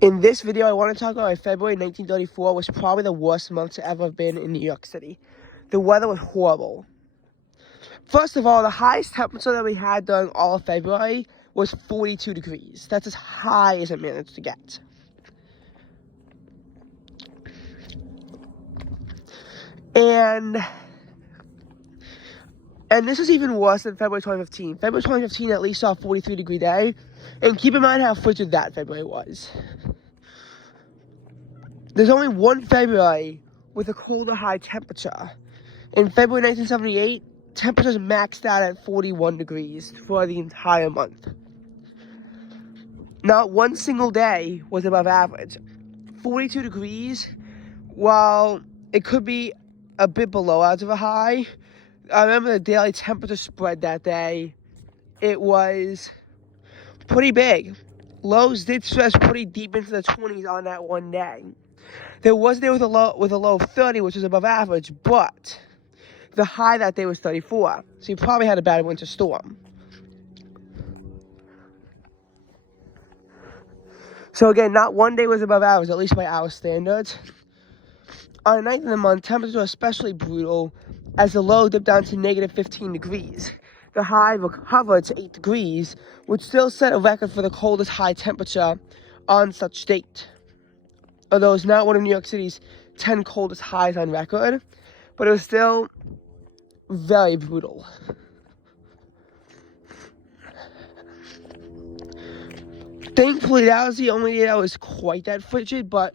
In this video, I want to talk about February 1934 was probably the worst month to ever have been in New York City. The weather was horrible. First of all, the highest temperature that we had during all of February was 42 degrees. That's as high as it managed to get. And this is even worse than February 2015. February 2015 at least saw a 43-degree day. And keep in mind how frigid that February was. There's only one February with a colder high temperature. In February 1978, temperatures maxed out at 41 degrees for the entire month. Not one single day was above average. 42 degrees, while it could be a bit below average of a high, I remember the daily temperature spread that day. It was pretty big. Lows did stretch pretty deep into the 20s on that one day. There was a day with a low of 30, which was above average, but the high that day was 34. So you probably had a bad winter storm. So again, not one day was above average, at least by our standards. On the 9th of the month, temperatures were especially brutal as the low dipped down to negative 15 degrees. The high recovered to 8 degrees, which still set a record for the coldest high temperature on such date. Although it's not one of New York City's 10 coldest highs on record, but it was still very brutal. Thankfully, that was the only day that was quite that frigid, but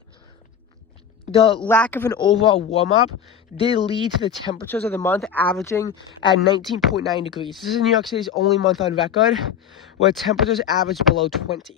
the lack of an overall warm-up did lead to the temperatures of the month averaging at 19.9 degrees. This is New York City's only month on record where temperatures averaged below 20.